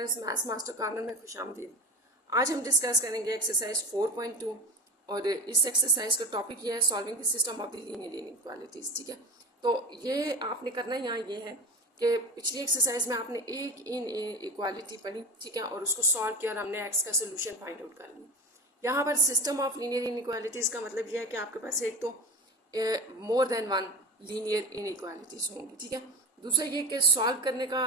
Students, maths master corner में खुशामदीद। आज हम डिस्कस करेंगे एक्सरसाइज 4.2 और इस एक्सरसाइज का टॉपिक ये है solving the system of the linear inequalities. ठीक है, तो ये आपने करना यहाँ ये है कि पिछली एक्सरसाइज में आपने एक इन इक्वालिटी पढ़ी, ठीक है, और उसको सॉल्व किया और हमने एक्स का सोल्यूशन फाइंड आउट कर लिया। यहाँ पर सिस्टम ऑफ लीनियर इनइक्वालिटीज का मतलब यह है कि आपके पास एक तो more than one linear inequalities होंगी। ठीक है, दूसरा ये कि सॉल्व करने का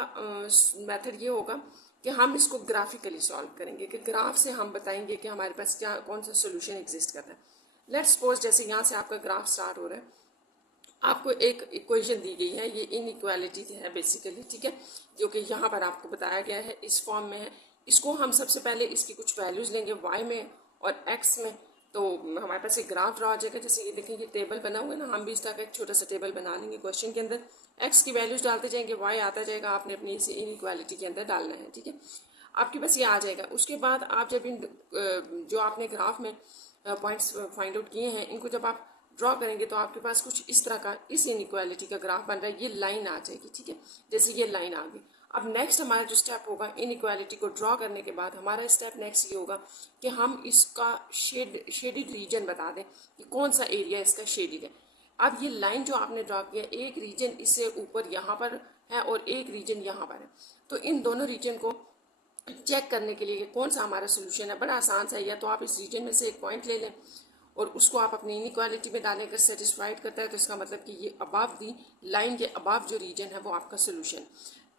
मेथड ये होगा कि हम इसको ग्राफिकली सॉल्व करेंगे, कि ग्राफ से हम बताएंगे कि हमारे पास क्या कौन सा सोल्यूशन एग्जिस्ट करता है। लेट्स सपोज जैसे यहाँ से आपका ग्राफ स्टार्ट हो रहा है, आपको एक इक्वेशन दी गई है, ये इनइक्वालिटी है बेसिकली, ठीक है, जो कि यहाँ पर आपको बताया गया है इस फॉर्म में है। इसको हम सबसे पहले इसकी कुछ वैल्यूज लेंगे वाई में और एक्स में, तो हमारे पास एक ग्राफ ड्रा हो जाएगा। जैसे ये देखें ये टेबल बना हुआ है ना, हम भी इस तरह का एक छोटा सा टेबल बना लेंगे। क्वेश्चन के अंदर एक्स की वैल्यूज डालते जाएंगे, वाई आता जाएगा, आपने अपनी इस इनइक्वालिटी के अंदर डालना है। ठीक है, आपके पास ये आ जाएगा। उसके बाद आप जब इन जो आपने ग्राफ में पॉइंट्स फाइंड आउट किए हैं, इनको जब आप ड्रॉ करेंगे तो आपके पास कुछ इस तरह का इस इनइक्वालिटी का ग्राफ बन रहा है। ये लाइन आ जाएगी, ठीक है, जैसे ये लाइन आ गई। अब नेक्स्ट हमारा जो स्टेप होगा इनइक्वालिटी को ड्रॉ करने के बाद, हमारा स्टेप नेक्स्ट ये होगा कि हम इसका शेडिड रीजन बता दें कि कौन सा एरिया इसका शेडिड है। अब ये लाइन जो आपने ड्रॉ किया, एक रीजन इससे ऊपर यहाँ पर है और एक रीजन यहाँ पर है, तो इन दोनों रीजन को चेक करने के लिए कौन सा हमारा सोल्यूशन है, बड़ा आसान सा है। या तो आप इस रीजन में से एक पॉइंट ले लें और उसको आप अपनी इनइक्वालिटी में डालें, अगर सेटिस्फाइड करता है तो इसका मतलब कि ये अबाव दी लाइन के अबाव जो रीजन है वो आपका सोल्यूशन।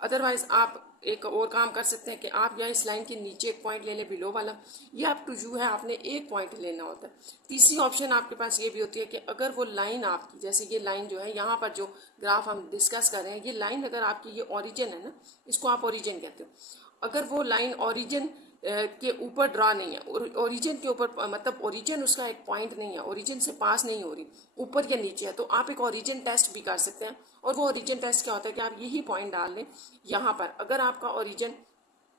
अदरवाइज आप एक और काम कर सकते हैं कि आप या इस लाइन के नीचे एक पॉइंट ले लें बिलो वाला, ये आप टू यू है, आपने एक पॉइंट लेना होता है। तीसरी ऑप्शन आपके पास ये भी होती है कि अगर वो लाइन आपकी, जैसे ये लाइन जो है यहाँ पर जो ग्राफ हम डिस्कस कर रहे हैं, ये लाइन अगर आपकी ये ओरिजिन है ना, इसको आप ओरिजिन कहते हो, अगर वो लाइन ओरिजिन के ऊपर ड्रा नहीं है, ओरिजिन के ऊपर मतलब ओरिजिन उसका एक पॉइंट नहीं है, ओरिजिन से पास नहीं हो रही, ऊपर या नीचे है, तो आप एक ओरिजिन टेस्ट भी कर सकते हैं। और वो ओरिजिन टेस्ट क्या होता है कि आप यही पॉइंट डाल लें यहाँ पर, अगर आपका ओरिजिन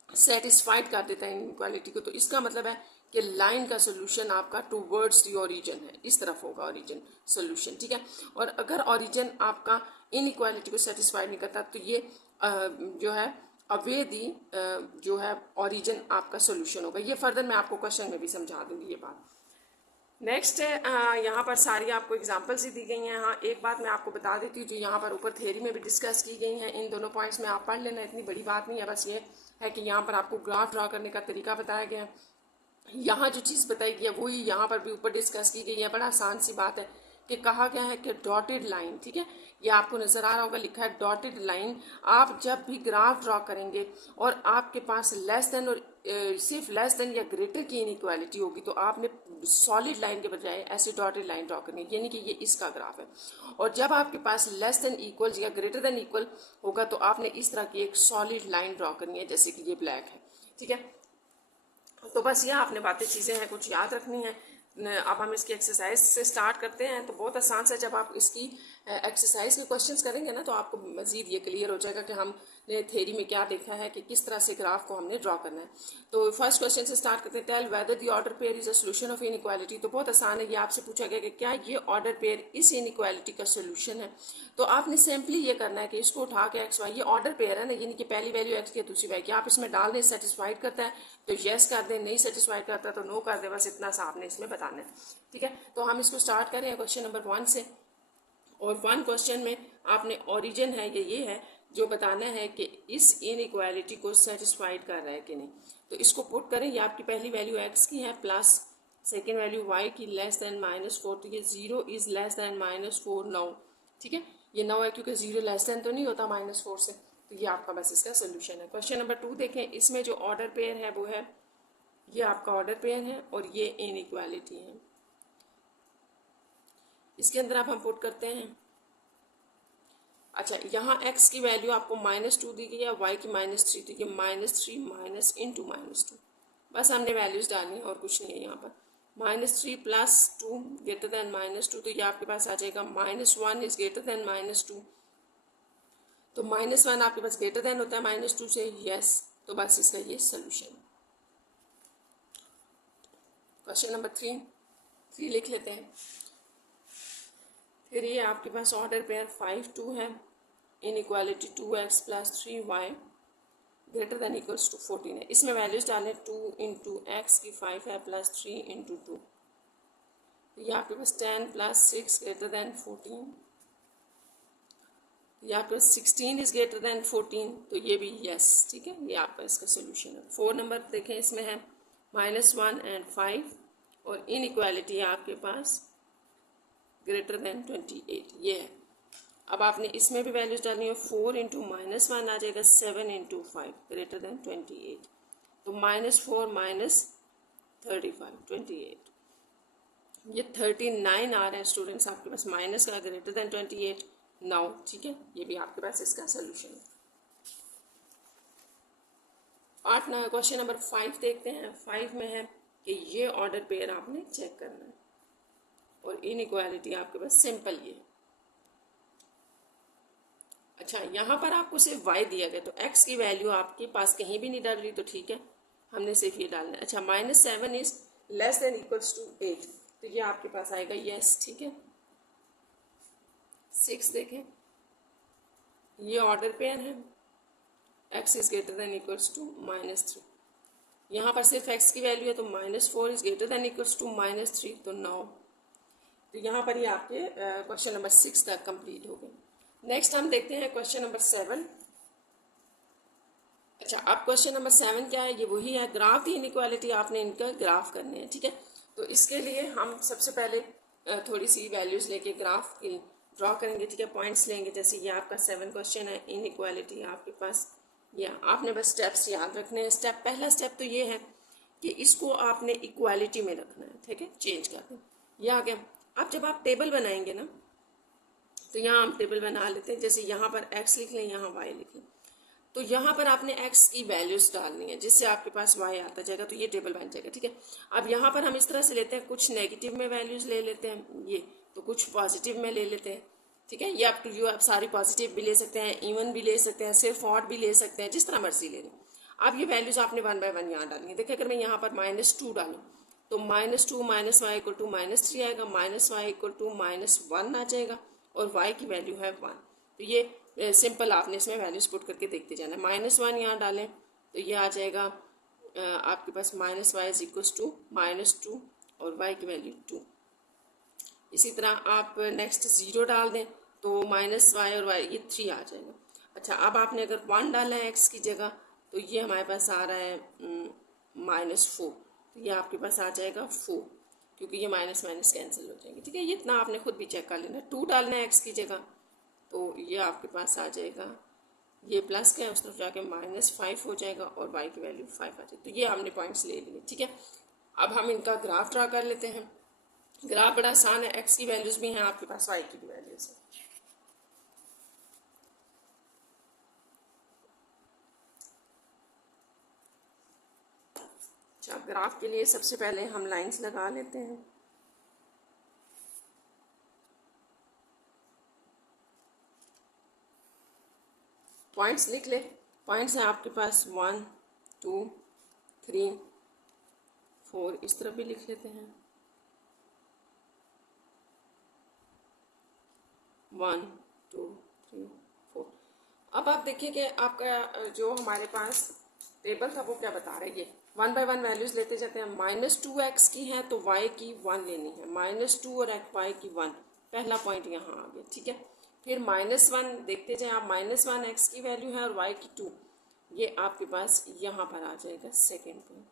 सेटिस्फाइड कर देता है इनइक्वालिटी को, तो इसका मतलब है कि लाइन का सोल्यूशन आपका टूवर्ड्स दी ओरिजिन है, इस तरफ होगा ओरिजिन सोल्यूशन। ठीक है, और अगर ओरिजिन आपका इनइक्वालिटी को सेटिस्फाइड नहीं करता तो ये जो है अवे दी जो है ओरिजिन आपका सोल्यूशन होगा। ये फर्दर मैं आपको क्वेश्चन में भी समझा दूंगी ये बात। नेक्स्ट है यहाँ पर सारी आपको एग्जांपल्स ही दी गई हैं। हाँ, एक बात मैं आपको बता देती हूँ जो यहाँ पर ऊपर थ्योरी में भी डिस्कस की गई हैं, इन दोनों पॉइंट्स में आप पढ़ लेना, इतनी बड़ी बात नहीं है। बस ये है कि यहाँ पर आपको ग्राफ ड्रा करने का तरीका बताया गया है। यहाँ जो चीज़ बताई गई है वही यहाँ पर भी ऊपर डिस्कस की गई है। बड़ा आसान सी बात है कि कहा गया है कि डॉटेड लाइन, ठीक है, ये आपको नजर आ रहा होगा, लिखा है डॉटेड लाइन। आप जब भी ग्राफ ड्रॉ करेंगे और आपके पास लेस देन और सिर्फ लेस देन या ग्रेटर की इनइक्वालिटी होगी, तो आपने सॉलिड लाइन के बजाय ऐसे डॉटेड लाइन ड्रॉ करनी है, यानी कि ये इसका ग्राफ है। और जब आपके पास लेस देन इक्वल या ग्रेटर देन इक्वल होगा तो आपने इस तरह की एक सॉलिड लाइन ड्रॉ करनी है, जैसे कि ये ब्लैक है। ठीक है, तो बस ये आपने बातें चीज़ें हैं कुछ याद रखनी है। अब हम इसकी एक्सरसाइज से स्टार्ट करते हैं। तो बहुत आसान सा, जब आप इसकी एक्सरसाइज के क्वेश्चंस करेंगे ना, तो आपको मजीद ये क्लियर हो जाएगा कि हमने थ्योरी में क्या देखा है कि किस तरह से ग्राफ को हमने ड्रॉ करना है। तो फर्स्ट क्वेश्चन से स्टार्ट करते हैं। Tell whether the order pair is a solution of inequality. तो बहुत आसान है, ये आपसे पूछा गया कि क्या ये ऑर्डर पेयर इस इनइक्वालिटी का सोल्यूशन है। तो आपने सिंपली ये करना है कि इसको उठा के एक्स वाई, ये ऑर्डर पेयर है ना, यानी कि पहली वैल्यू एक्स की दूसरी वाई की, आप इसमें डाल दें, सेटिस्फाइड करता है तो यस कर दें, नहीं सेटिस्फाइड करता तो नो कर दें। बस इतना सा आपने इसमें बताना है। ठीक है, तो हम इसको स्टार्ट करें क्वेश्चन नंबर 1 से। और 1 क्वेश्चन में आपने ओरिजिन है ये है जो बताना है कि इस इनइक्वालिटी को सेटिस्फाइड कर रहा है कि नहीं। तो इसको पुट करें, ये आपकी पहली वैल्यू एक्स की है प्लस सेकेंड वैल्यू वाई की लेस देन -4, तो ये 0 इज लेस देन -4 9। ठीक है, ये 9 है क्योंकि 0 लेस देन तो नहीं होता -4 से, तो ये आपका बस इसका सोल्यूशन है। क्वेश्चन नंबर 2 देखें, इसमें जो ऑर्डर पेयर है वो है ये आपका ऑर्डर पेयर है और ये इनइक्वालिटी है। इसके अंदर आप हम पुट करते हैं, अच्छा यहाँ x की वैल्यू आपको -2 दी गई है, y की -3, तो ये -3 माइनस इंटू -2, बस हमने वैल्यूज डालनी है और कुछ नहीं है। यहाँ पर -3 + 2 ग्रेटर देन -2, तो ये आपके पास आ जाएगा -1 इज ग्रेटर देन -2, तो -1 आपके पास ग्रेटर देन होता है -2 से, यस, तो बस इसका ये सोल्यूशन। क्वेश्चन नंबर 3 लिख लेते हैं। फिर ये आपके पास ऑर्डर पेयर 5 2 है, inequality 2x + 3y greater than equals to 14 है। इसमें वैल्यूज डालें 2 इंटू एक्स की 5 है प्लस 3 इंटू 2, ये आपके पास 10 प्लस 6 ग्रेटर देन 14, या फिर 16 इज ग्रेटर देन 14, तो ये भी यस, ठीक है, ये आपका इसका सोल्यूशन है। 4 नंबर देखें, इसमें है -1 एंड 5 और इनइक्वालिटी है आपके पास ग्रेटर देन 28, ये है। अब आपने इसमें भी वैल्यूज डालनी है, 4 इंटू -1 आ जाएगा 7 इंटू 5 ग्रेटर देन 28, तो -4 -35 28, ये 39 आ रहा है स्टूडेंट्स आपके पास माइनस का ग्रेटर देन 28 नाउ, ठीक है, ये भी आपके पास इसका सोल्यूशन है। क्वेश्चन नंबर 5 देखते हैं। 5 में है कि ये ऑर्डर पेयर आपने चेक करना है और इनइक्वालिटी आपके पास सिंपल ये। अच्छा, यहाँ पर आपको सिर्फ y दिया गया, तो x की वैल्यू आपके पास कहीं भी नहीं डाल रही, तो ठीक है, हमने सिर्फ ये डालना है। अच्छा, -7 is less than equals to 8, तो ये आपके पास आएगा यस, ठीक है। 6 देखें, ये ऑर्डर पेयर है, x is greater than equals to -3, यहाँ पर सिर्फ x की वैल्यू है, तो -4 is greater than equals to -3, तो 9, तो यहाँ पर ये आपके क्वेश्चन नंबर 6 तक कंप्लीट हो गए। नेक्स्ट हम देखते हैं क्वेश्चन नंबर 7। अच्छा, अब क्वेश्चन नंबर 7 क्या है, ये वही है, ग्राफ दी इनइक्वालिटी, आपने इनका ग्राफ करने हैं, ठीक है। तो इसके लिए हम सबसे पहले थोड़ी सी वैल्यूज लेके ग्राफ की ड्रॉ करेंगे, ठीक है, पॉइंट्स लेंगे। जैसे ये आपका 7 क्वेश्चन है, इनइक्वालिटी आपके पास, या आपने बस स्टेप्स याद रखने हैं। पहला स्टेप तो ये है कि इसको आपने इक्वालिटी में रखना है, ठीक है, चेंज कर दें, ये आ गया। अब जब आप टेबल बनाएंगे ना, तो यहाँ हम टेबल बना लेते हैं, जैसे यहाँ पर x लिख लें, यहाँ y लिख लें, तो यहाँ पर आपने x की वैल्यूज डालनी है, जिससे आपके पास y आता जाएगा, तो ये टेबल बन जाएगा, ठीक है। अब यहाँ पर हम इस तरह से लेते हैं, कुछ नेगेटिव में वैल्यूज ले लेते हैं ये, तो कुछ पॉजिटिव में ले लेते हैं, ठीक है। ये अप टू यू, आप सारी पॉजिटिव भी ले सकते हैं, इवन भी ले सकते हैं, सिर्फ ऑड भी ले सकते हैं, जिस तरह मर्जी ले लें। अब ये वैल्यूज आपने 1 बाय 1 यहाँ डालनी है। देखिए, अगर मैं यहाँ पर -2 डालूँ, तो -2 -y इक्वल टू -3 आएगा, -y इक्वल टू -1 आ जाएगा, और y की वैल्यू है 1, तो ये सिंपल आपने इसमें वैल्यूज पुट करके देखते जाना है। -1 यहाँ डालें, तो ये आ जाएगा आपके पास -y इज इक्वल टू -2 और y की वैल्यू 2। इसी तरह आप नेक्स्ट 0 डाल दें, तो -y और y ये 3 आ जाएगा। अच्छा, अब आपने अगर 1 डाला है x की जगह, तो ये हमारे पास आ रहा है -4, तो ये आपके पास आ जाएगा 4, क्योंकि ये माइनस माइनस कैंसिल हो जाएंगे, ठीक है। ये इतना आपने खुद भी चेक कर लेना। 2 डालना है x की जगह, तो ये आपके पास आ जाएगा, ये प्लस का है, उस तरफ जाके -5 हो जाएगा, और y की वैल्यू 5 आ जाएगी। तो ये हमने पॉइंट्स ले लिए, ठीक है। अब हम इनका ग्राफ ड्रा कर लेते हैं। ग्राफ बड़ा आसान है, x की वैल्यूज भी हैं आपके पास, y की भी वैल्यूज है। अच्छा, ग्राफ के लिए सबसे पहले हम लाइंस लगा लेते हैं। पॉइंट्स लिख ले। पॉइंट्स हैं आपके पास 1 2 3 4, इस तरफ भी लिख लेते हैं, 1 2 3 4। अब आप देखिए कि आपका जो हमारे पास टेबल था वो क्या बता रहा है, ये 1 बाय 1 वैल्यूज लेते जाते हैं। -2x की है, तो y की 1 लेनी है, -2 और y की 1, पहला पॉइंट यहाँ आ गया, ठीक है। फिर -1 देखते जाए आप, -1 x की वैल्यू है और y की 2, ये आपके पास यहाँ पर आ जाएगा सेकेंड पॉइंट।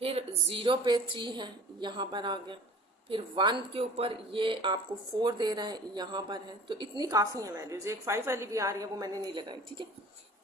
फिर 0 पे 3 है, यहाँ पर आ गया। फिर 1 के ऊपर ये आपको 4 दे रहा है, यहाँ पर है, तो इतनी काफ़ी है वैल्यूज। एक 5 वाली भी आ रही है, वो मैंने नहीं लगाई, ठीक है।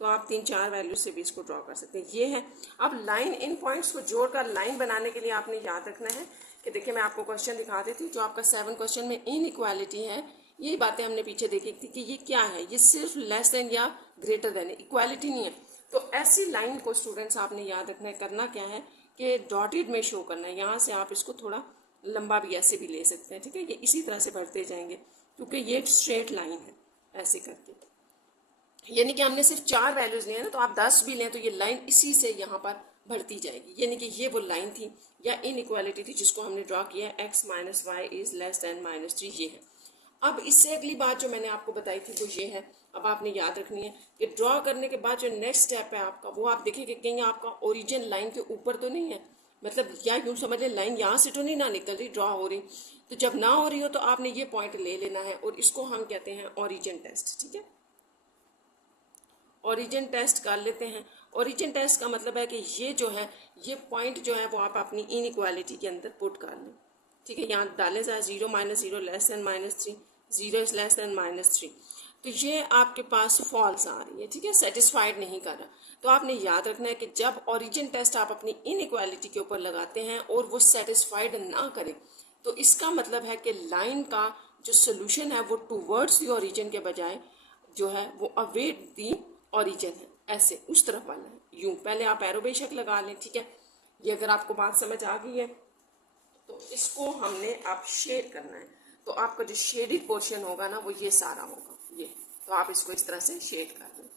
तो आप 3-4 वैल्यूज से भी इसको ड्रॉ कर सकते हैं, ये है। अब लाइन, इन पॉइंट्स को जोड़कर लाइन बनाने के लिए आपने याद रखना है कि देखिए, मैं आपको क्वेश्चन दिखा देती हूँ। जो आपका 7 क्वेश्चन में इनइक्वालिटी है, ये बातें हमने पीछे देखी थी कि ये क्या है, ये सिर्फ लेस देन या ग्रेटर देन है, इक्वालिटी नहीं है। तो ऐसी लाइन को स्टूडेंट्स आपने याद रखना है। करना क्या है कि डॉटेड में शो करना है। यहाँ से आप इसको थोड़ा लंबा भी ऐसे भी ले सकते हैं, ठीक है। ये इसी तरह से बढ़ते जाएंगे, क्योंकि ये स्ट्रेट लाइन है, ऐसे करके। यानी कि हमने सिर्फ 4 वैल्यूज लिए ना, तो आप 10 भी लें, तो ये लाइन इसी से यहाँ पर बढ़ती जाएगी। यानी कि ये वो लाइन थी या इनइक्वालिटी थी जिसको हमने ड्रॉ किया, x - y is less then -3, ये है। अब इससे अगली बात जो मैंने आपको बताई थी वो ये है अब आपने याद रखनी है कि ड्रॉ करने के बाद जो नेक्स्ट स्टेप है आपका, वो आप देखिए कि कहीं आपका ओरिजिन लाइन के ऊपर तो नहीं है, मतलब या यूँ समझ लें लाइन यहाँ से तो नहीं ना निकल रही, ड्रॉ हो रही। तो जब ना हो रही हो तो आपने ये पॉइंट ले लेना है और इसको हम कहते हैं ओरिजिन टेस्ट। ठीक है, ओरिजिन टेस्ट कर लेते हैं। ओरिजिन टेस्ट का मतलब है कि ये जो है, ये पॉइंट जो है वो आप अपनी इनइक्वालिटी के अंदर पुट कर लें। ठीक है, यहाँ डाले जाए 0 - 0 less then -3, 0 is less then -3, तो ये आपके पास फॉल्स आ रही है। ठीक है, सेटिस्फाइड नहीं कर रहा। तो आपने याद रखना है कि जब ओरिजिन टेस्ट आप अपनी इनइक्वालिटी के ऊपर लगाते हैं और वो सेटिस्फाइड ना करें, तो इसका मतलब है कि लाइन का जो सोल्यूशन है वो टूवर्ड्स दी ओरिजिन के बजाय जो है वो अवेट दी ओरिजिन है, ऐसे उस तरफ वाला है। यूं पहले आप एरो बेशक लगा लें। ठीक है, ये अगर आपको बात समझ आ गई है तो इसको हमने आप शेड करना है। तो आपका जो शेडेड पोर्शन होगा ना वो ये सारा होगा, ये। तो आप इसको इस तरह से शेड कर दें।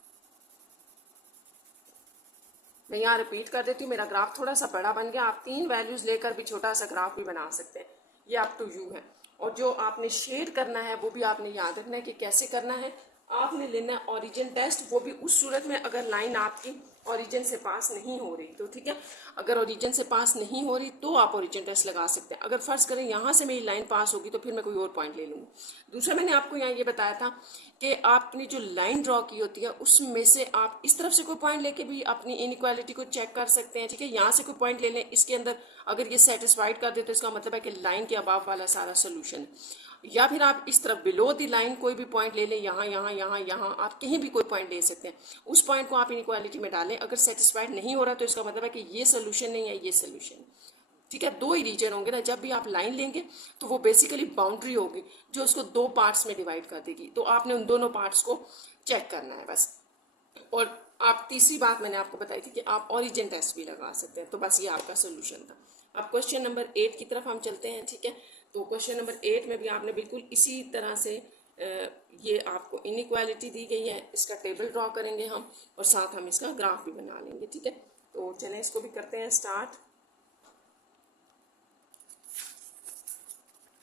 मैं यहाँ रिपीट कर देती हूँ, मेरा ग्राफ थोड़ा सा बड़ा बन गया। आप 3 वैल्यूज लेकर भी छोटा सा ग्राफ भी बना सकते हैं, ये अप टू यू है। और जो आपने शेड करना है वो भी आपने याद रखना है कि कैसे करना है। आपने लेना है ओरिजिन टेस्ट, वो भी उस सूरत में अगर लाइन आपकी ओरिजिन से पास नहीं हो रही तो। ठीक है, अगर ओरिजिन से पास नहीं हो रही तो आप ओरिजिन टेस्ट लगा सकते हैं। अगर फर्ज करें यहाँ से मेरी लाइन पास होगी तो फिर मैं कोई और पॉइंट ले लूँगी। दूसरा मैंने आपको यहाँ ये बताया था कि आपने जो लाइन ड्रॉ की होती है उसमें से आप इस तरफ से कोई पॉइंट लेके भी अपनी इनइक्वालिटी को चेक कर सकते हैं। ठीक है, यहाँ से कोई पॉइंट ले लें, इसके अंदर अगर ये सेटिस्फाइड कर दे तो इसका मतलब है कि लाइन के अबाव वाला सारा सोल्यूशन है। या फिर आप इस तरफ बिलो दी लाइन कोई भी पॉइंट ले लें, यहाँ यहाँ यहाँ यहाँ, आप कहीं भी कोई पॉइंट ले सकते हैं। उस पॉइंट को आप इनइक्वालिटी में डालें, अगर सेटिस्फाइड नहीं हो रहा तो इसका मतलब है कि ये सोल्यूशन नहीं है, ये सोल्यूशन। ठीक है, 2 ही रीजन होंगे ना। जब भी आप लाइन लेंगे तो वो बेसिकली बाउंड्री होगी जो उसको 2 पार्ट्स में डिवाइड कर देगी। तो आपने उन दोनों पार्ट्स को चेक करना है बस। और आप तीसरी बात मैंने आपको बताई थी कि आप ओरिजिन टेस्ट भी लगा सकते हैं। तो बस ये आपका सोल्यूशन था। अब क्वेश्चन नंबर 8 की तरफ हम चलते हैं। ठीक है, तो क्वेश्चन नंबर 8 में भी आपने बिल्कुल इसी तरह से ये आपको इनइक्वालिटी दी गई है, इसका टेबल ड्रॉ करेंगे हम और साथ हम इसका ग्राफ भी बना लेंगे। ठीक है, तो चलें इसको भी करते हैं स्टार्ट।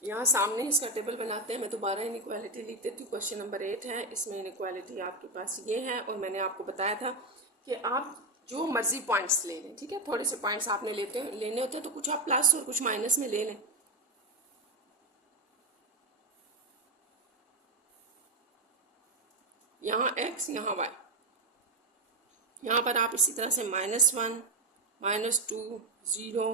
यहाँ सामने इसका टेबल बनाते हैं। मैं दोबारा इनइक्वालिटी लिख देती हूँ। क्वेश्चन नंबर 8 है, इसमें इनइक्वालिटी आपके पास ये है और मैंने आपको बताया था कि आप जो मर्जी पॉइंट्स ले लें। ठीक है, थोड़े से पॉइंट्स आपने लेने होते हैं, तो कुछ आप प्लस और कुछ माइनस में ले लें। यहाँ x, यहाँ y, यहाँ पर आप इसी तरह से -1, -2, 0,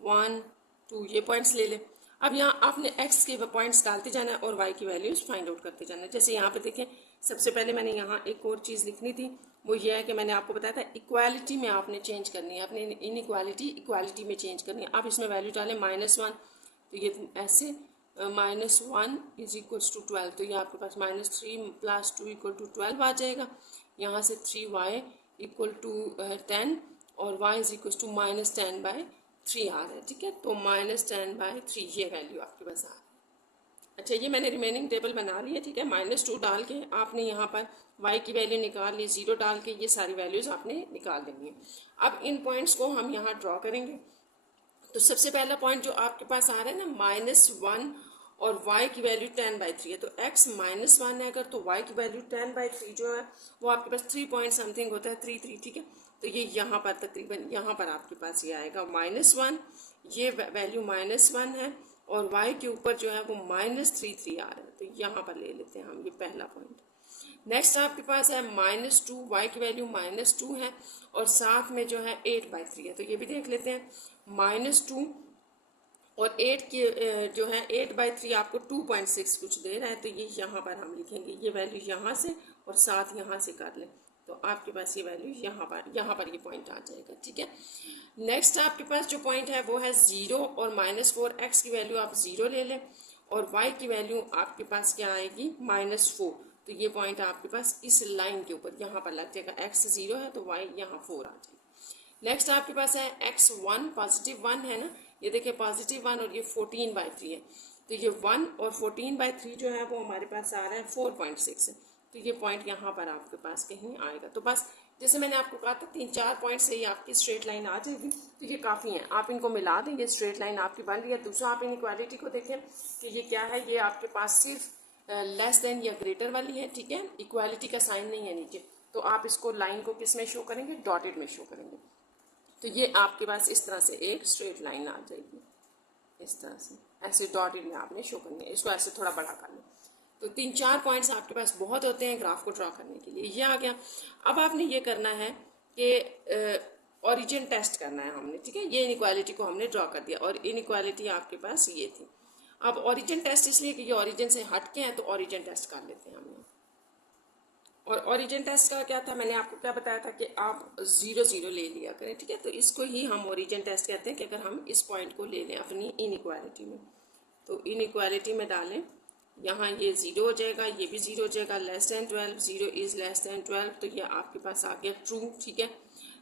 1, 2 ये पॉइंट्स ले लें। अब यहाँ आपने x के पॉइंट्स डालते जाना है और y की वैल्यूज फाइंड आउट करते जाना है। जैसे यहाँ पे देखें, सबसे पहले मैंने यहाँ एक और चीज़ लिखनी थी, वो ये है कि मैंने आपको बताया था इक्वालिटी में आपने चेंज करनी है, अपनी इनइक्वालिटी इक्वालिटी में चेंज करनी है। आप इसमें वैल्यू डालें -1, तो ये ऐसे -1 इज इक्वल्स टू 12, तो ये आपके पास -3 + 2 = 12 आ जाएगा। यहाँ से 3y = 10 और y इज इक्वल्स टू -10/3 आ रहा है। ठीक है, तो -10/3 ये वैल्यू आपके पास आ रहा है। अच्छा, ये मैंने रिमेनिंग टेबल बना ली है। ठीक है, -2 डाल के आपने यहाँ पर y की वैल्यू निकाल ली, 0 डाल के ये सारी वैल्यूज़ आपने निकाल देनी है। अब इन पॉइंट्स को हम यहाँ ड्रॉ करेंगे। तो सबसे पहला पॉइंट जो आपके पास आ रहा है ना -1 और y की वैल्यू 10/3 है, तो x -1 है अगर, तो y की वैल्यू 10/3 जो है वो आपके पास 3 पॉइंट समथिंग होता है, 3। ठीक है, तो ये यहाँ पर तकरीबन यहाँ पर आपके पास ये आएगा -1, ये वैल्यू -1 है और y के ऊपर जो है वो -3 आ रहा है, तो यहाँ पर ले लेते हैं हम ये पहला पॉइंट। नेक्स्ट आपके पास है -2, y की वैल्यू -2 है और साथ में जो है 8/3 है, तो ये भी देख लेते हैं। -2 और 8 की जो है 8/3 आपको 2.6 कुछ दे रहा है, तो ये यहाँ पर हम लिखेंगे ये वैल्यू यहाँ से और साथ यहाँ से कर लें, तो आपके पास ये वैल्यू यहाँ पर ये पॉइंट आ जाएगा। ठीक है, नेक्स्ट आपके पास जो पॉइंट है वो है 0 और -4, x की वैल्यू आप 0 ले लें और y की वैल्यू आपके पास क्या आएगी -4, तो ये पॉइंट आपके पास इस लाइन के ऊपर यहाँ पर लग जाएगा। x 0 है तो y यहाँ 4 आ जाएगा। नेक्स्ट आपके पास है x1 +1 है ना, ये देखिए +1 और ये 14/3 है, तो ये 1 और 14/3 जो है वो हमारे पास आ रहा है 4.6 है, तो ये पॉइंट यहाँ पर आपके पास कहीं आएगा। तो बस जैसे मैंने आपको कहा था 3-4 पॉइंट से ही आपकी स्ट्रेट लाइन आ जाएगी, तो ये काफ़ी है। आप इनको मिला दें, ये स्ट्रेट लाइन आपकी बन रही है। दूसरा आप इनइक्वालिटी को देखें कि ये क्या है, ये आपके पास सिर्फ लेस देन या ग्रेटर वाली है, ठीक है, इक्वालिटी का साइन नहीं है नीचे, तो आप इसको लाइन को किस में शो करेंगे, डॉटेड में शो करेंगे। तो ये आपके पास इस तरह से एक स्ट्रेट लाइन आ जाएगी, इस तरह से ऐसे डॉटेड में आपने शो करनी है। इसको ऐसे थोड़ा बड़ा कर लें। तो 3-4 पॉइंट्स आपके पास बहुत होते हैं ग्राफ को ड्रॉ करने के लिए। ये आ गया। अब आपने ये करना है कि ओरिजिन टेस्ट करना है हमने, ठीक है। ये इनइक्वालिटी को हमने ड्रॉ कर दिया और इनइक्वालिटी आपके पास ये थी। अब ओरिजिन टेस्ट इसलिए कि ये ओरिजिन से हट के हैं, तो ओरिजिन टेस्ट कर लेते हैं हमने। और ओरिजिन टेस्ट का क्या था, मैंने आपको क्या बताया था कि आप 0 0 ले लिया करें, ठीक है। तो इसको ही हम ओरिजिन टेस्ट कहते हैं कि अगर हम इस पॉइंट को ले लें अपनी इनइक्वालिटी में, तो इनइक्वालिटी में डालें, यहाँ ये 0 हो जाएगा, ये भी 0 हो जाएगा, less than 12, 0 is less then 12, तो ये आपके पास आ गया ट्रू, ठीक है।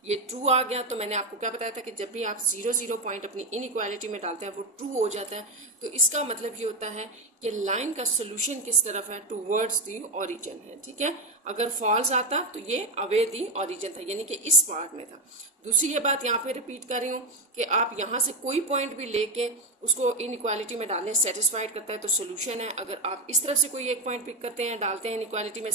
ये ट्रू आ गया। तो मैंने आपको क्या बताया था कि जब भी आप 0 0 पॉइंट अपनी इनइक्वालिटी में डालते हैं वो ट्रू हो जाता है, तो इसका मतलब ये होता है कि लाइन का सोल्यूशन किस तरफ है, टूवर्ड्स दी ओरिजिन है, ठीक है। अगर फॉल्स आता तो ये अवे दी ओरिजिन था, यानी कि इस पार्ट में था। दूसरी ये बात यहाँ पे रिपीट कर रही हूँ कि आप यहाँ से कोई पॉइंट भी लेके उसको इनइक्वालिटी में डालें, सेटिस्फाइड करता है तो सोल्यूशन है। अगर आप इस तरफ से कोई एक पॉइंट पिक करते हैं, डालते हैं इनइक्वालिटी में,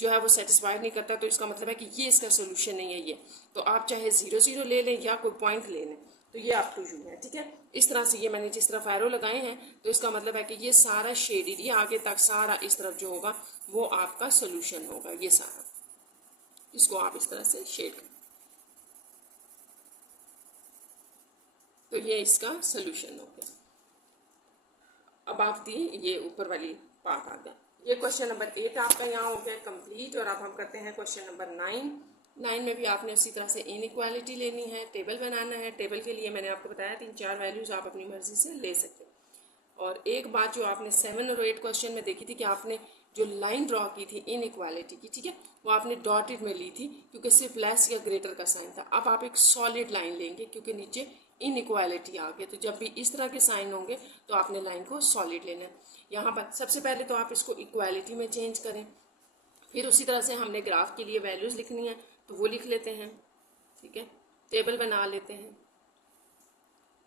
जो है वो सेटिस्फाइड नहीं करता, तो इसका मतलब है कि ये इसका सोल्यूशन नहीं है ये। तो आप चाहे 0 0 ले लें या कोई पॉइंट ले लें, तो ये आप टू यू है, ठीक है। इस तरह से ये मैंने जिस तरफ एरो लगाए हैं, तो इसका मतलब है कि ये सारा शेडेड, ये आगे तक सारा इस तरफ जो होगा वो आपका सोल्यूशन होगा, ये सारा। इसको आप इस तरह से शेड करें, तो ये इसका सोल्यूशन हो गया। अब आप दी ये ऊपर वाली पार्ट आ गया। ये क्वेश्चन नंबर 8 आपका यहाँ हो गया कंप्लीट। और अब हम करते हैं क्वेश्चन नंबर 9 में भी आपने उसी तरह से इनइक्वालिटी लेनी है, टेबल बनाना है। टेबल के लिए मैंने आपको बताया 3-4 वैल्यूज आप अपनी मर्जी से ले सकते हैं। और एक बात जो आपने 7 और 8 क्वेश्चन में देखी थी कि आपने जो लाइन ड्रॉ की थी इनइक्वालिटी की, ठीक है, वो आपने डॉटेड में ली थी क्योंकि सिर्फ लेस या ग्रेटर का साइन था। अब आप एक सॉलिड लाइन लेंगे क्योंकि नीचे इनइक्वालिटी आ गई, तो जब भी इस तरह के साइन होंगे तो आपने लाइन को सॉलिड लेना है। यहाँ पर सबसे पहले तो आप इसको इक्वालिटी में चेंज करें, फिर उसी तरह से हमने ग्राफ के लिए वैल्यूज़ लिखनी है, तो वो लिख लेते हैं, ठीक है। टेबल बना लेते हैं।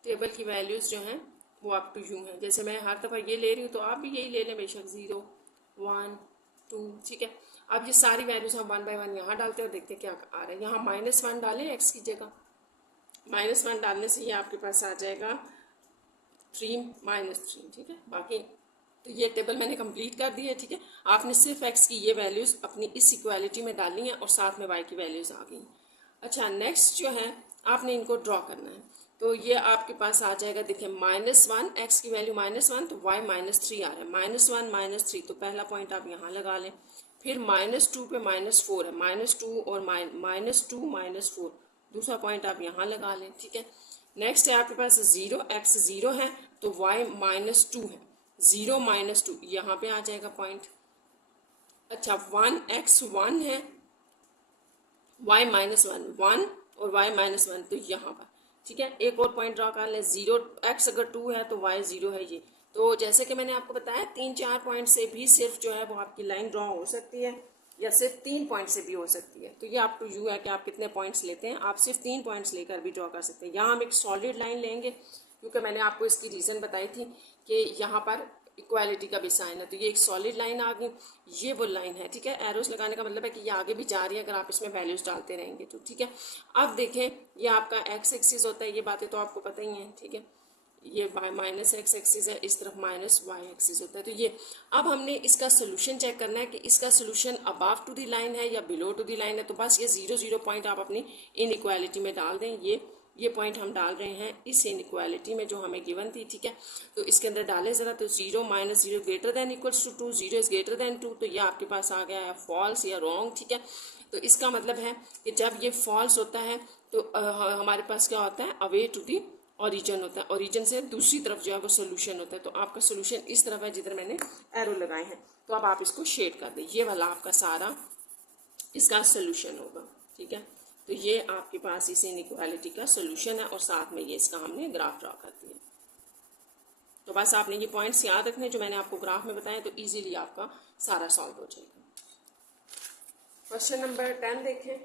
टेबल की वैल्यूज़ जो हैं वो आप टू यू हैं। जैसे मैं हर दफ़ा ये ले रही हूँ तो आप भी यही ले लें, बेशक 0 1 2, ठीक है। अब ये सारी वैल्यूज़ हम 1 बाय 1 यहाँ डालते हैं और देखते हैं क्या आ रहा है। यहाँ -1 डालें एक्स की जगह, -1 डालने से ये आपके पास आ जाएगा 3 -3, ठीक है। बाकी तो ये टेबल मैंने कंप्लीट कर दी है, ठीक है। आपने सिर्फ एक्स की ये वैल्यूज़ अपनी इस इक्वालिटी में डालनी है और साथ में वाई की वैल्यूज़ आ गई। अच्छा, नेक्स्ट जो है आपने इनको ड्रॉ करना है। तो ये आपके पास आ जाएगा, देखिए -1, एक्स की वैल्यू -1, तो वाई -3 आ रहा है। -1 -3, तो पहला पॉइंट आप यहाँ लगा लें। फिर -2 पे -4 है, -2 और -2 -4, दूसरा पॉइंट आप यहाँ लगा लें, ठीक है। नेक्स्ट है आपके पास 0, एक्स 0 है तो वाई -2 है, 0 -2 यहाँ पे आ जाएगा पॉइंट। अच्छा, 1, एक्स 1 है, वाई -1, 1 और वाई -1, तो यहाँ पर, ठीक है। एक और पॉइंट ड्रॉ कर लें, 0, एक्स अगर 2 है तो वाई 0 है ये। तो जैसे कि मैंने आपको बताया 3-4 पॉइंट से भी सिर्फ जो है वो आपकी लाइन ड्रॉ हो सकती है, या सिर्फ 3 पॉइंट से भी हो सकती है। तो ये आप टू यू है कि आप कितने पॉइंट्स लेते हैं। आप सिर्फ 3 पॉइंट्स लेकर भी ड्रॉ कर सकते हैं। यहाँ हम एक सॉलिड लाइन लेंगे क्योंकि मैंने आपको इसकी रीज़न बताई थी कि यहाँ पर इक्वालिटी का भी साइन है, तो ये एक सॉलिड लाइन आ गई। ये वो लाइन है, ठीक है। एरोस लगाने का मतलब है कि ये आगे भी जा रही है अगर आप इसमें वैल्यूज डालते रहेंगे तो, ठीक है। अब देखें, ये आपका एक्स एक्सिस होता है, ये बातें तो आपको पता ही हैं, ठीक है। ये -x एक्सिस है, इस तरफ -y एक्सिस होता है। तो ये अब हमने इसका सोल्यूशन चेक करना है कि इसका solution above to the line है या बिलो टू दी लाइन है। तो बस ये 0 0 पॉइंट आप अपनी इनइक्वालिटी में डाल दें। ये पॉइंट हम डाल रहे हैं इस इनइक्वालिटी में जो हमें गिवन थी, ठीक है। तो इसके अंदर डालें ज़रा, तो 0 -0 greater than equals to 2, 0 is greater than 2, तो ये आपके पास आ गया है फॉल्स या रॉन्ग, ठीक है। तो इसका मतलब है कि जब ये फॉल्स होता है तो हमारे पास क्या होता है, अवे टू दी ओरिजिन होता है। ओरिजिन से दूसरी तरफ जो है वो सोल्यूशन होता है। तो आपका सोल्यूशन इस तरफ है जिधर मैंने एरो लगाए हैं। तो अब आप इसको शेड कर दें, ये वाला आपका सारा इसका सोल्यूशन होगा, ठीक है। तो ये आपके पास इस इनइक्वालिटी का सोल्यूशन है और साथ में ये इसका हमने ग्राफ ड्रॉ कर दिया। तो बस आपने ये पॉइंट्स याद रखने जो मैंने आपको ग्राफ में बताया, तो इजीली आपका सारा सॉल्व हो जाएगा। क्वेश्चन नंबर 10 देखें,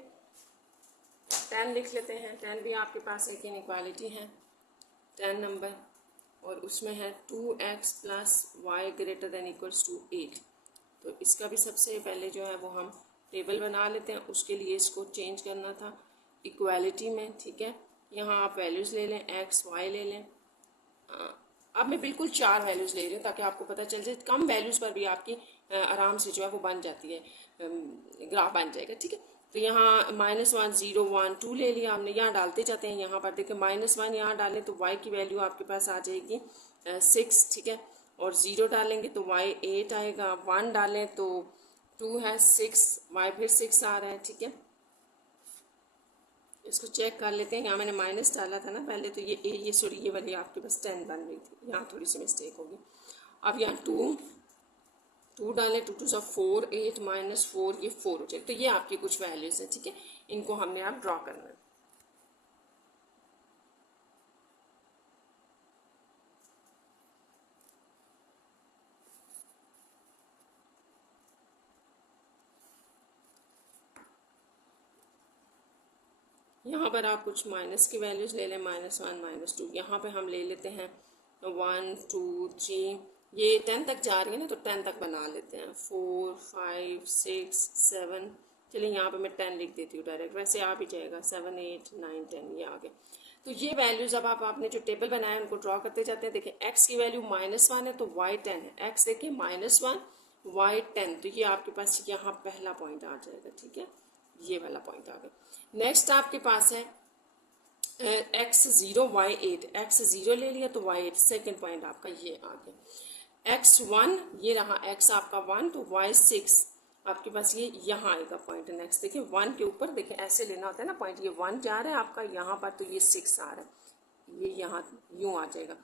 10 लिख लेते हैं। 10 भी आपके पास एक इनइक्वालिटी है। 10 नंबर, और उसमें है 2x plus y greater than equals to 8। तो इसका भी सबसे पहले जो है वो हम टेबल बना लेते हैं। उसके लिए इसको चेंज करना था इक्वालिटी में, ठीक है। यहाँ आप वैल्यूज़ ले लें, x y ले लें। अब मैं बिल्कुल 4 वैल्यूज़ ले रही हूँ ताकि आपको पता चल जाए। कम वैल्यूज़ पर भी आपकी आराम से जो है वो बन जाती है, ग्राफ बन जाएगा, ठीक है। तो यहाँ -1 0 1 2 ले लिया हमने। यहाँ डालते जाते हैं। यहाँ पर देखिए -1 यहाँ डालें तो y की वैल्यू आपके पास आ जाएगी 6, ठीक है। और 0 डालेंगे तो y 8 आएगा। 1 डालें तो 2 है 6, y फिर 6 आ रहा है, ठीक है। इसको चेक कर लेते हैं। यहाँ मैंने माइनस डाला था ना पहले, तो ये सॉरी ये वाली आपके पास 10 बन रही थी, यहाँ थोड़ी सी मिस्टेक होगी। अब यहाँ 2 डालें, 2 2 सा 4, 8 -4, ये 4 हो जाए। तो ये आपकी कुछ वैल्यूज़ हैं, ठीक है। इनको हमने आप ड्रॉ करना है। यहाँ पर आप कुछ माइनस की वैल्यूज़ ले लें, -1 -2। यहाँ पे हम ले लेते हैं 1 2 3, ये 10 तक जा रही है ना, तो 10 तक बना लेते हैं। 4 5 6 7, चलिए यहाँ पे मैं 10 लिख देती हूँ डायरेक्ट, वैसे आ भी जाएगा। 7 8 9 10 ये आ गए। तो ये वैल्यूज़ अब आपने जो टेबल बनाया है उनको ड्रॉ करते जाते हैं। देखिए x की वैल्यू -1 है तो y 10 है। x देखिए -1 y 10, तो ये आपके पास यहाँ पहला पॉइंट आ जाएगा, ठीक है। ये वाला पॉइंट आ गया। नेक्स्ट आपके पास है x0 y8। x0 ले लिया तो y8 सेकेंड पॉइंट आपका ये आ गया। x1 ये रहा, x आपका 1 तो y6 आपके पास ये यहाँ आएगा पॉइंट। नेक्स्ट देखिए 1 के ऊपर देखिए ऐसे लेना होता है ना पॉइंट, ये 1 जा रहा है आपका यहाँ पर, तो ये 6 आ रहा है, ये यहाँ यूँ आ जाएगा।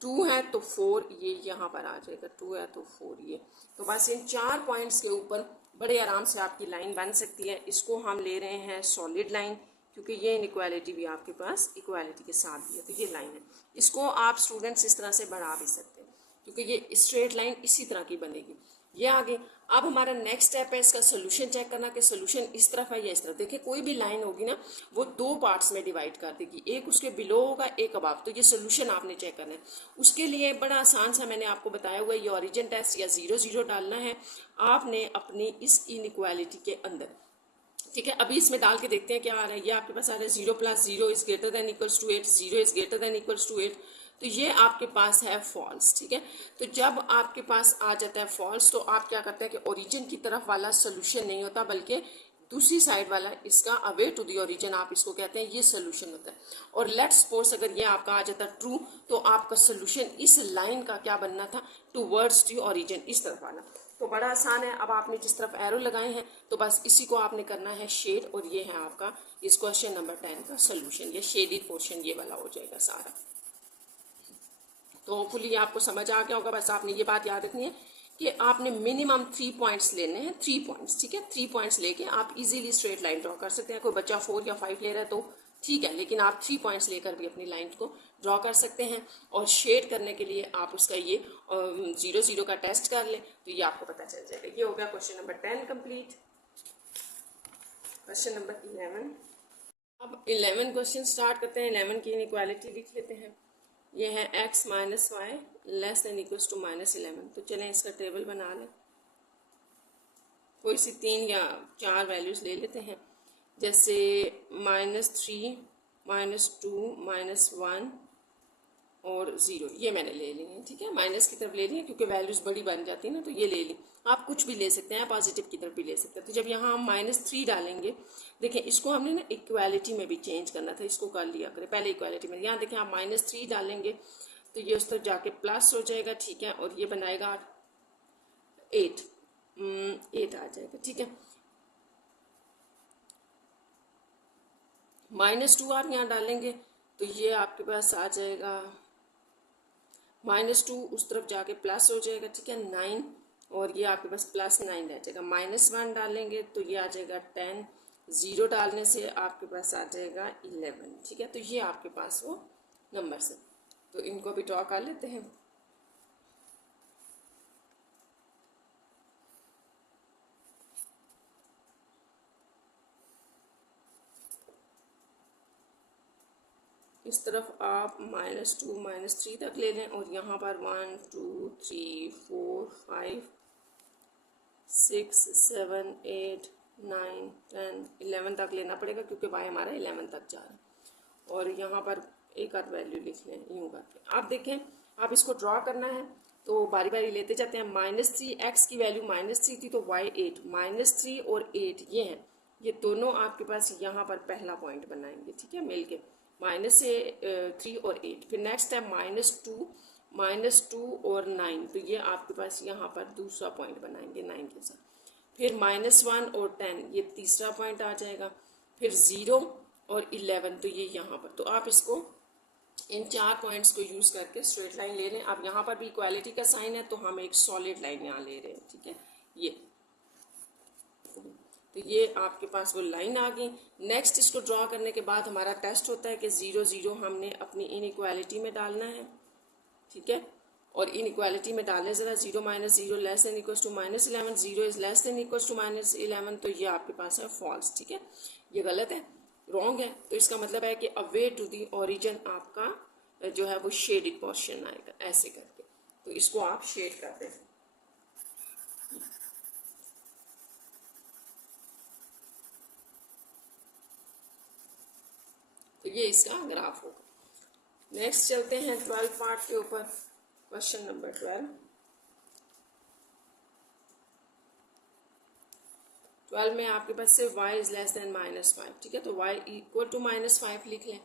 2 है तो 4 ये यहाँ पर आ जाएगा। 2 है तो 4 ये। तो बस इन 4 पॉइंट्स के ऊपर बड़े आराम से आपकी लाइन बन सकती है। इसको हम ले रहे हैं सॉलिड लाइन, क्योंकि ये इनइक्वालिटी भी आपके पास इक्वालिटी के साथ भी है, तो ये लाइन है। इसको आप स्टूडेंट्स इस तरह से बढ़ा भी सकते हैं, क्योंकि ये स्ट्रेट लाइन इसी तरह की बनेगी। ये आगे अब हमारा नेक्स्ट स्टेप है इसका सोल्यूशन चेक करना कि सोल्यूशन इस तरफ है या इस तरफ। देखिए कोई भी लाइन होगी ना वो 2 पार्ट्स में डिवाइड कर देगी, एक उसके बिलो होगा एक अबव। तो ये सोल्यूशन आपने चेक करना है। उसके लिए बड़ा आसान सा मैंने आपको बताया हुआ ये ओरिजिन टेस्ट या 0 0 डालना है आपने अपनी इस इनइक्वालिटी के अंदर, ठीक है। अभी इसमें डाल के देखते हैं क्या आ रहा है। ये आपके पास आ रहा है 0 + 0 is greater than equals to 8, 0 is greater than equals to 8, तो ये आपके पास है फॉल्स, ठीक है। तो जब आपके पास आ जाता है फॉल्स तो आप क्या करते हैं कि ओरिजिन की तरफ वाला सोल्यूशन नहीं होता, बल्कि दूसरी साइड वाला इसका अवे टू दी ओरिजिन आप इसको कहते हैं, ये सोल्यूशन होता है। और लेट्स सपोज अगर ये आपका आ जाता ट्रू तो आपका सोल्यूशन इस लाइन का क्या बनना था, टूवर्ड्स दी ओरिजिन, इस तरफ आना। तो बड़ा आसान है। अब आपने जिस तरफ एरो लगाए हैं तो बस इसी को आपने करना है शेड, और ये है आपका इस क्वेश्चन नंबर 10 का सोल्यूशन। ये शेडेड पोर्शन ये वाला हो जाएगा सारा। तो होपफुली आपको समझ आ गया होगा। बस आपने ये बात याद रखनी है कि आपने मिनिमम 3 पॉइंट्स लेने हैं, 3 पॉइंट्स, ठीक है। 3 पॉइंट्स लेके आप इजीली स्ट्रेट लाइन ड्रॉ कर सकते हैं। कोई बच्चा 4 या 5 ले रहा है तो ठीक है, लेकिन आप 3 पॉइंट्स लेकर भी अपनी लाइन को ड्रॉ कर सकते हैं। और शेड करने के लिए आप उसका ये 0 0 का टेस्ट कर लें तो ये आपको पता चल जाएगा। ये हो गया question number 10 complete. Question number 11। अब 11 क्वेश्चन स्टार्ट करते हैं। 11 की इनइक्वालिटी लिख लेते हैं। ये है x - y less than equals to -11। तो चलें इसका टेबल बना लें। कोई सी 3 या 4 वैल्यूज़ ले लेते हैं, जैसे -3 -2 -1 और 0, ये मैंने ले ली है, ठीक है। माइनस की तरफ ले ली है क्योंकि वैल्यूज़ बड़ी बन जाती है ना, तो ये ले ली। आप कुछ भी ले सकते हैं, पॉजिटिव की तरफ भी ले सकते हैं। तो जब यहाँ हम -3 डालेंगे, देखिए इसको हमने ना इक्वालिटी में भी चेंज करना था, इसको कर लिया करें पहले इक्वालिटी में। यहाँ देखिए आप -3 डालेंगे तो ये उस तरफ जाके प्लस हो जाएगा, ठीक है। और ये बनाएगा 8 आ जाएगा, ठीक है। -2 आप यहाँ डालेंगे तो ये आपके पास आ जाएगा -2 उस तरफ जाके प्लस हो जाएगा, ठीक है, 9। और ये आपके पास +9 रह जाएगा। -1 डालेंगे तो ये आ जाएगा 10, 0 डालने से आपके पास आ जाएगा 11, ठीक है। तो ये आपके पास वो नंबर्स हैं। तो इनको भी ड्रॉ कर लेते हैं। इस तरफ आप -2 -3 तक ले लें और यहाँ पर 1 2 3 4 5 6 7 8 9 10 11 तक लेना पड़ेगा क्योंकि y हमारा 11 तक जा रहा है। और यहाँ पर एक आध वैल्यू लिख लें यूँ करके। आप देखें, आप इसको ड्रॉ करना है तो बारी बारी लेते जाते हैं। -3 x की वैल्यू -3 थी तो y 8, -3 और 8 ये हैं, ये दोनों आपके पास यहाँ पर पहला पॉइंट बनाएंगे, ठीक है, मिल के -3 और 8। फिर नेक्स्ट है -2 और 9, तो ये आपके पास यहाँ पर दूसरा पॉइंट बनाएंगे 9 के साथ। फिर -1 और 10, ये तीसरा पॉइंट आ जाएगा। फिर 0 और 11, तो ये यहाँ पर। तो आप इसको इन 4 पॉइंट्स को यूज़ करके स्ट्रेट लाइन ले रहे हैं। अब यहाँ पर भी इक्वालिटी का साइन है तो हम एक सॉलिड लाइन यहाँ ले रहे हैं, ठीक है। ये तो ये आपके पास वो लाइन आ गई। नेक्स्ट इसको ड्रॉ करने के बाद हमारा टेस्ट होता है कि 0 0 हमने अपनी इनइक्वालिटी में डालना है, ठीक है। और इनइक्वालिटी में डालें ज़रा, 0 - 0 less than equals to -11, 0 is less than equals to -11, तो ये आपके पास है फॉल्स, ठीक है। ये गलत है, रॉन्ग है, तो इसका मतलब है कि अवे टू दी ओरिजिन आपका जो है वो शेडेड पोर्शन आएगा ऐसे करके। तो इसको आप शेड कर दें। तो ये इसका ग्राफ होगा। नेक्स्ट चलते हैं 12 पार्ट के ऊपर। क्वेश्चन नंबर 12 में आपके पास सिर्फ y इज लेस देन -5, ठीक है। तो y इक्वल टू -5 लिख लें।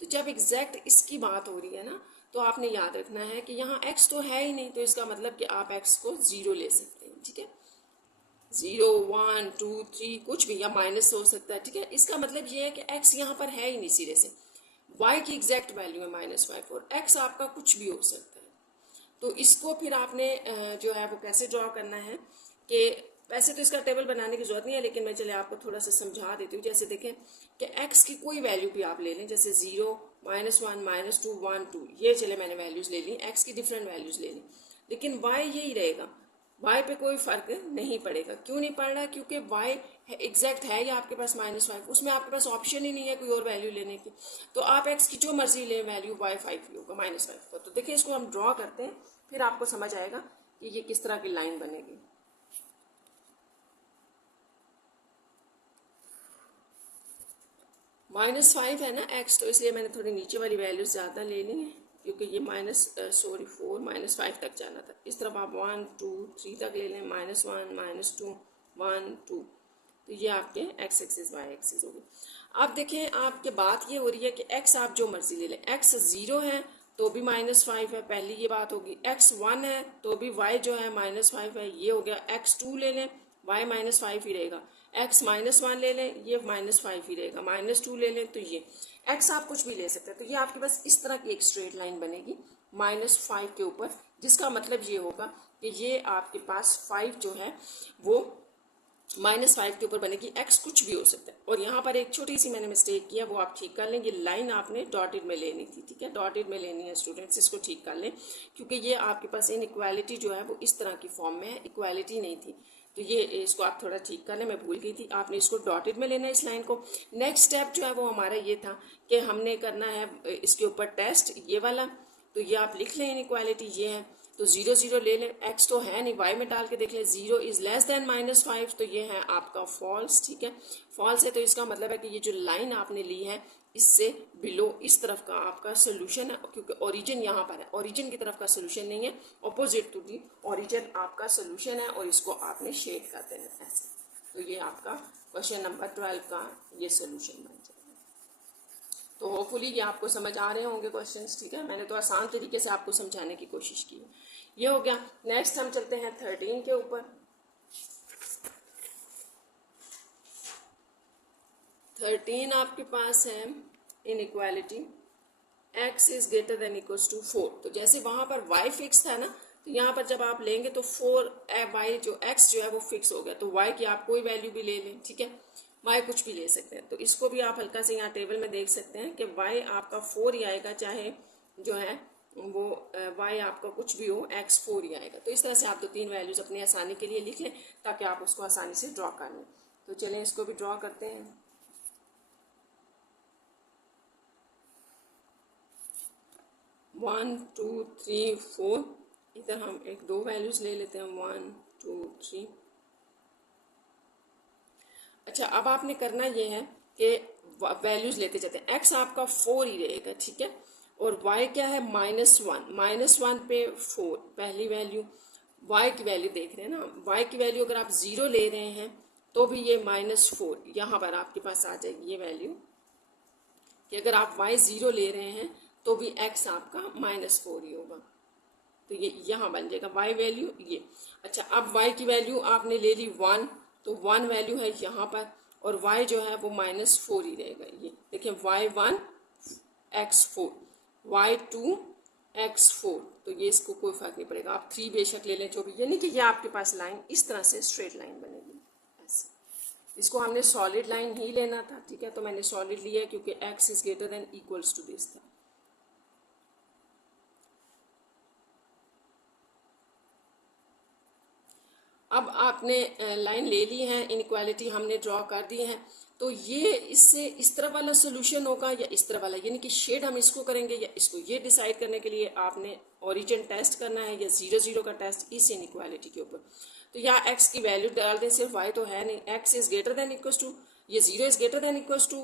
तो जब एग्जैक्ट इसकी बात हो रही है ना, तो आपने याद रखना है कि यहाँ x तो है ही नहीं, तो इसका मतलब कि आप x को 0 ले सकते हैं, ठीक है। 0 1 2 3 कुछ भी, या माइनस हो सकता है, ठीक है। इसका मतलब ये है कि x यहाँ पर है ही नहीं सिरे से। y की एग्जैक्ट वैल्यू है -5 और x आपका कुछ भी हो सकता है। तो इसको फिर आपने जो है वो कैसे ड्रॉ करना है कि वैसे तो इसका टेबल बनाने की जरूरत नहीं है, लेकिन मैं चले आपको थोड़ा सा समझा देती हूँ। जैसे देखें कि x की कोई वैल्यू भी आप ले लें, जैसे 0 -1 -2 1 2, ये चले मैंने वैल्यूज ले ली, x की डिफरेंट वैल्यूज ले ली, लेकिन y यही रहेगा। y पे कोई फर्क नहीं पड़ेगा। क्यों नहीं पड़ रहा? क्योंकि y एग्जैक्ट है या आपके पास -5, उसमें आपके पास ऑप्शन ही नहीं है कोई और वैल्यू लेने की। तो आप x की जो मर्जी ले वैल्यू, y 5 ही होगा, -5 का। तो देखिए इसको हम ड्रॉ करते हैं, फिर आपको समझ आएगा कि ये किस तरह की लाइन बनेगी। -5 है ना x, तो इसलिए मैंने थोड़ी नीचे वाली वैल्यू ज़्यादा ले ली है क्योंकि ये -4 -5 तक जाना था। इस तरफ आप 1 2 3 तक ले लें, -1 -2 1 2, तो ये आपके x एक्सिस y एक्सिस होगी। अब देखें आपके बात ये हो रही है कि x आप जो मर्जी ले लें, x 0 है तो भी -5 है, पहली ये बात होगी। x 1 है तो भी y जो है -5 है, ये हो गया। x 2 ले लें, y -5 ही रहेगा। x -1 ले लें, ये -5 ही रहेगा। -2 ले लें तो ये x आप कुछ भी ले सकते हैं। तो ये आपके पास इस तरह की एक स्ट्रेट लाइन बनेगी -5 के ऊपर, जिसका मतलब ये होगा कि ये आपके पास 5 जो है वो -5 के ऊपर बनेगी। x कुछ भी हो सकता है। और यहाँ पर एक छोटी सी मैंने मिस्टेक किया, वो आप ठीक कर लें। ये लाइन आपने डॉटेड में लेनी थी, ठीक है, डॉटेड में लेनी है स्टूडेंट्स, इसको ठीक कर लें क्योंकि ये आपके पास इनइक्वालिटी जो है वो इस तरह की फॉर्म में है, इक्वालिटी नहीं थी। तो ये इसको आप थोड़ा ठीक कर लें, मैं भूल गई थी। आपने इसको डॉटेड में लेना है इस लाइन को। नेक्स्ट स्टेप जो है वो हमारा ये था कि हमने करना है इसके ऊपर टेस्ट, ये वाला। तो ये आप लिख लें, इनइक्वालिटी ये है। तो 0 0 ले लें, x तो है नहीं, y में डाल के देख लें, 0 इज लेस देन -5, तो ये है आपका फॉल्स, ठीक है। फॉल्स है तो इसका मतलब है कि ये जो लाइन आपने ली है इससे बिलो इस तरफ का आपका सोल्यूशन है, क्योंकि ओरिजिन यहाँ पर है, ओरिजिन की तरफ का सोल्यूशन नहीं है, ऑपोजिट टू दी ओरिजिन आपका सोल्यूशन है, और इसको आपने शेड कर देना ऐसे। तो ये आपका क्वेश्चन नंबर 12 का ये सोल्यूशन बन जाएगा। तो होपफुली ये आपको समझ आ रहे होंगे क्वेश्चंस, ठीक है। मैंने तो आसान तरीके से आपको समझाने की कोशिश की है। ये हो गया। नेक्स्ट हम चलते हैं 13 के ऊपर। 13 आपके पास है inequality x is greater than equals to 4। तो जैसे वहां पर y फिक्स था ना, तो यहाँ पर जब आप लेंगे तो 4 y जो x जो है वो फिक्स हो गया। तो y की आप कोई वैल्यू भी ले लें, ठीक है, y कुछ भी ले सकते हैं। तो इसको भी आप हल्का से यहाँ टेबल में देख सकते हैं कि y आपका 4 ही आएगा, चाहे जो है वो y आपका कुछ भी हो, x 4 ही आएगा। तो इस तरह से आप 2-3 वैल्यूज अपनी आसानी के लिए लिख लें ताकि आप उसको आसानी से ड्रॉ कर लें। तो चलें इसको भी ड्रॉ करते हैं। 1 2 3 4, इधर हम एक दो वैल्यूज ले लेते हैं 1 2 3। अच्छा, अब आपने करना ये है कि वैल्यूज लेते जाते हैं। एक्स आपका 4 ही रहेगा, ठीक है, और वाई क्या है -1, -1 पे 4 पहली वैल्यू। वाई की वैल्यू देख रहे हैं ना, वाई की वैल्यू अगर आप 0 ले रहे हैं तो भी ये -4 यहाँ पर आपके पास आ जाएगी ये वैल्यू, कि अगर आप वाई 0 ले रहे हैं तो भी एक्स आपका -4 ही होगा। तो ये यहाँ बन जाएगा वाई वैल्यू ये। अच्छा, अब वाई की वैल्यू आपने ले ली 1, तो 1 वैल्यू है यहाँ पर, और y जो है वो -4 ही रहेगा। ये देखिए y1 x4, y2 x4, तो ये इसको कोई फर्क नहीं पड़ेगा, आप 3 बेशक ले लें जो भी, यानी कि ये आपके पास लाइन इस तरह से स्ट्रेट लाइन बनेगी ऐसे। इसको हमने सॉलिड लाइन ही लेना था, ठीक है, तो मैंने सॉलिड लिया है क्योंकि x is greater than equals to this था। अब आपने लाइन ले ली है, इनइक्वालिटी हमने ड्रॉ कर दी है, तो ये इससे इस तरह वाला सोल्यूशन होगा या इस तरह वाला, यानी कि शेड हम इसको करेंगे या इसको, ये डिसाइड करने के लिए आपने ओरिजिन टेस्ट करना है या 0 0 का टेस्ट इस इनइक्वालिटी के ऊपर। तो यहाँ x की वैल्यू डाल दें, सिर्फ y तो है नहीं, x is greater than equals to, ये 0 is greater than equals to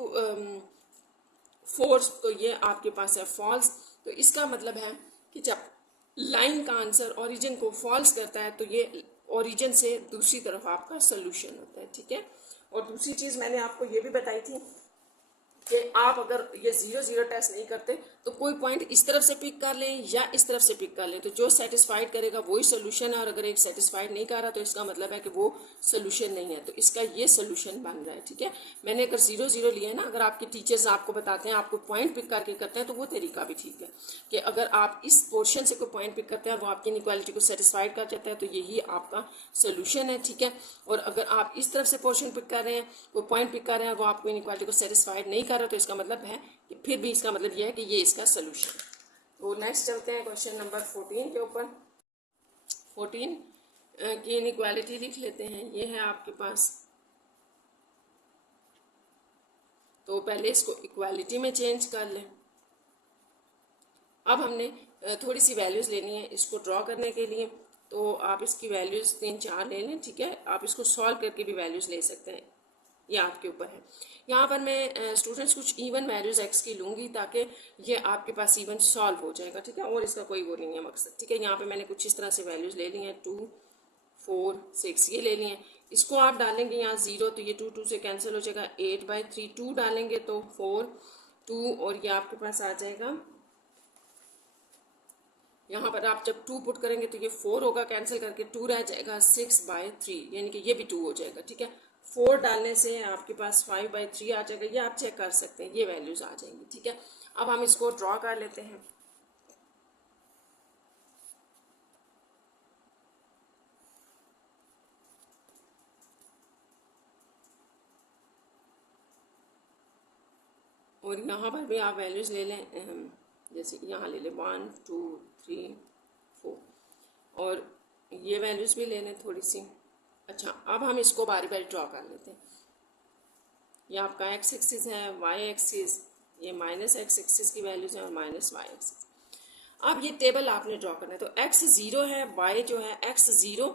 4, तो ये आपके पास है फॉल्स। तो इसका मतलब है कि जब लाइन का आंसर ओरिजिन को फॉल्स करता है तो ये ओरिजिन से दूसरी तरफ आपका सोल्यूशन होता है, ठीक है। और दूसरी चीज़ मैंने आपको ये भी बताई थी कि आप अगर ये 0 0 टेस्ट नहीं करते तो कोई पॉइंट इस तरफ से पिक कर लें या इस तरफ से पिक कर लें, तो जो सेटिस्फाइड करेगा वही सोल्यूशन है, और अगर एक सेटिस्फाइड नहीं कर रहा तो इसका मतलब है कि वो सोल्यूशन नहीं है, तो इसका ये सोल्यूशन बन रहा है, ठीक है। मैंने अगर 0 0 लिया है ना, अगर आपके टीचर्स आपको बताते हैं, आपको पॉइंट पिक करके करते हैं, तो वो तरीका भी ठीक है कि अगर आप इस पोर्शन से कोई पॉइंट पिक करते हैं वो आपकी इनइक्वालिटी को सेटिस्फाइड कर जाता है, तो यही आपका सोल्यूशन है, ठीक है। और अगर आप इस तरफ से पोर्शन पिक कर रहे हैं, कोई पॉइंट पिक कर रहे हैं, वो आपको इनइक्वालिटी को सेटिस्फाइड नहीं कर रहा, तो इसका मतलब है कि फिर भी इसका मतलब यह है कि ये इसका सोल्यूशन है। तो नेक्स्ट चलते हैं क्वेश्चन नंबर 14 के ऊपर। 14 की इनइक्वालिटी लिख लेते हैं, ये है आपके पास। तो पहले इसको इक्वालिटी में चेंज कर लें। अब हमने थोड़ी सी वैल्यूज लेनी है इसको ड्रॉ करने के लिए, तो आप इसकी वैल्यूज 3 4 ले लें, ठीक है। आप इसको सॉल्व करके भी वैल्यूज ले सकते हैं, ये आपके ऊपर है। यहाँ पर मैं स्टूडेंट्स कुछ इवन वैल्यूज एक्स की लूँगी ताकि ये आपके पास इवन सॉल्व हो जाएगा, ठीक है, और इसका कोई वो नहीं है मकसद, ठीक है। यहाँ पे मैंने कुछ इस तरह से वैल्यूज ले ली हैं, 2 4 6 ये ले लिए हैं। इसको आप डालेंगे यहाँ 0, तो ये 2 2 से कैंसिल हो जाएगा, 8/3, 2 डालेंगे तो 4 2, और ये आपके पास आ जाएगा, यहाँ पर आप जब 2 पुट करेंगे तो ये 4 होगा, कैंसिल करके 2 रह जाएगा, 6/3, यानी कि ये भी 2 हो जाएगा, ठीक है। 4 डालने से आपके पास 5/3 आ जाएगा, ये आप चेक कर सकते हैं, ये वैल्यूज आ जाएंगी, ठीक है। अब हम इसको ड्रॉ कर लेते हैं। और यहाँ पर भी आप वैल्यूज ले लें, जैसे यहाँ ले लें 1 2 3 4, और ये वैल्यूज भी ले लें थोड़ी सी। अच्छा, अब हम इसको बारी बारी ड्रॉ कर लेते हैं। ये आपका एक्स एक्सिस है, वाई एक्सिस, ये माइनस एक्स एक्सिस की वैल्यूज हैं, और माइनस वाई एक्सिस। अब ये टेबल आपने ड्रॉ करना है, तो एक्स 0 है, वाई जो है एक्स 0,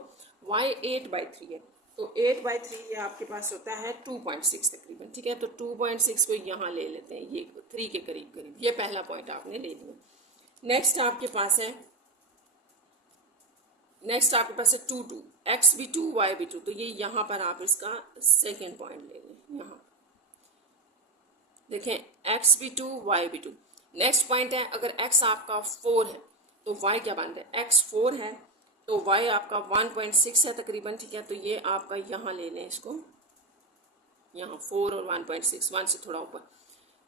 वाई 8/3 है, तो 8/3 ये आपके पास होता है 2.6 तकरीबन, ठीक है। तो 2.6 को यहाँ ले लेते हैं, ये 3 के करीब करीब, ये पहला पॉइंट आपने ले लिया। नेक्स्ट आपके पास है 2 2, एक्स भी 2 वाई भी 2, तो ये यहाँ पर आप इसका सेकेंड पॉइंट ले लें। यहाँ देखें एक्स भी 2 वाई भी 2। नेक्स्ट पॉइंट है, अगर x आपका 4 है तो y क्या बन रहा है, x 4 है तो y आपका 1.6 है तकरीबन, ठीक है। तो ये आपका यहाँ ले लें इसको, यहाँ 4 और 1.6, 1 से थोड़ा ऊपर।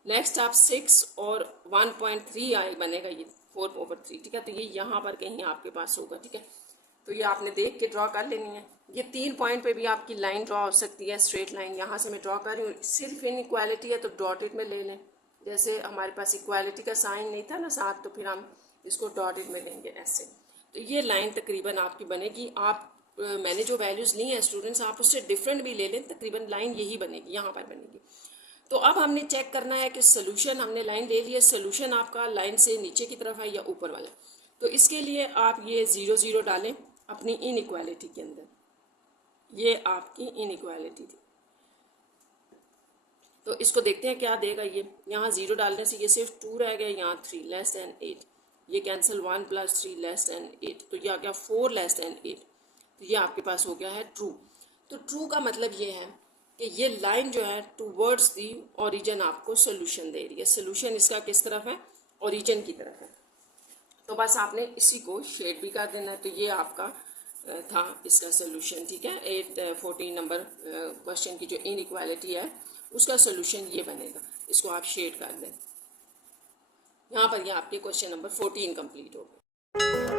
नेक्स्ट आप 6 और 1.3 आई बनेगा, ये 4/3, ठीक है। तो ये यहाँ पर कहीं आपके पास होगा, ठीक है। तो ये आपने देख के ड्रॉ कर लेनी है। ये 3 पॉइंट पे भी आपकी लाइन ड्रॉ हो सकती है, स्ट्रेट लाइन। यहाँ से मैं ड्रॉ कर रही हूँ, सिर्फ इनइक्वालिटी है तो डॉटेड में ले लें, जैसे हमारे पास इक्वालिटी का साइन नहीं था ना साथ, तो फिर हम इसको डॉटेड में लेंगे ऐसे। तो ये लाइन तकरीबन आपकी बनेगी। आप मैंने जो वैल्यूज़ ली हैं स्टूडेंट्स, आप उससे डिफरेंट भी ले लें, तकरीबन लाइन यही बनेगी, यहाँ पर बनेगी। तो अब हमने चेक करना है कि सोल्यूशन, हमने लाइन ले ली है, सोल्यूशन आपका लाइन से नीचे की तरफ है या ऊपर वाला। तो इसके लिए आप ये 0 0 डालें अपनी इनइक्वालिटी के अंदर। ये आपकी इनइक्वालिटी थी, तो इसको देखते हैं क्या देगा ये। यहाँ 0 डालने से ये सिर्फ 2 रह गया, यहाँ 3 लेस देन 8, ये कैंसिल 1 + 3 लेस देन 8, तो ये आ गया 4 लेस देन 8। तो ये आपके पास हो गया है ट्रू। तो ट्रू का मतलब ये है कि ये लाइन जो है टूवर्ड्स दी ओरिजिन आपको सोल्यूशन दे रही है। सोल्यूशन इसका किस तरफ है? ओरिजिन की तरफ है। तो बस आपने इसी को शेड भी कर देना है। तो ये आपका था इसका सोल्यूशन, ठीक है। 14 नंबर क्वेश्चन की जो इनइक्वालिटी है उसका सोल्यूशन ये बनेगा। इसको आप शेड कर दें। यहाँ पर ये आपके क्वेश्चन नंबर 14 कंप्लीट हो गए।